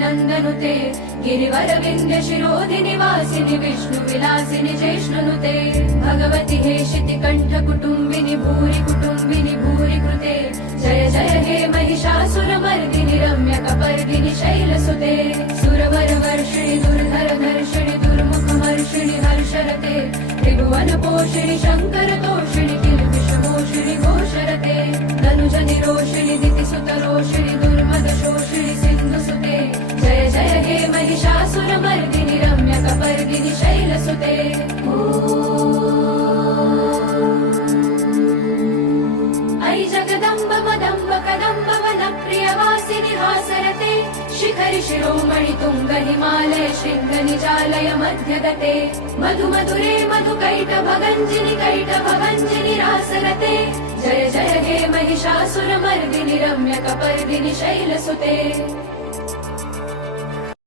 नन्दनुते गिरिवर विन्ध्य शिरोधिनि वासिनि विष्णु विलासिनि जैष्णुनुते भगवति हेशिति कण्ठ कुटुम्बिनि भूरि कृते जय जय हे महिषासुरमर्दिनि रम्यकपर्दिनि शैलसुते सुरवर वर्षिणि दुर्धर धर्षिणि दुर्मुखमर्षिणि हर्षरते त्रिभुवन पोषिणि शङ्कर तोषिणि किल्बिषमोषिणि घोषरते धनुजनि रोषिणि दितिसुतरोषिणि दुर्मद शोषिणि सिन्धुसुते जय जय हे महिषासुरमर्दिनि रम्यकपर्दिनि शैलसुते ऐ जगदम्ब मदम्ब कदम्ब वनप्रियवासिनि हासरते शिखरि शिरोमणि तुङ्ग हिमालय शृङ्ग निजालय मध्यगते मधु मधुरे मधुकैटभगञ्जिनि रासरते जय जय हे महिषासुरमर्दिनि रम्यकपर्दिनि शैलसुते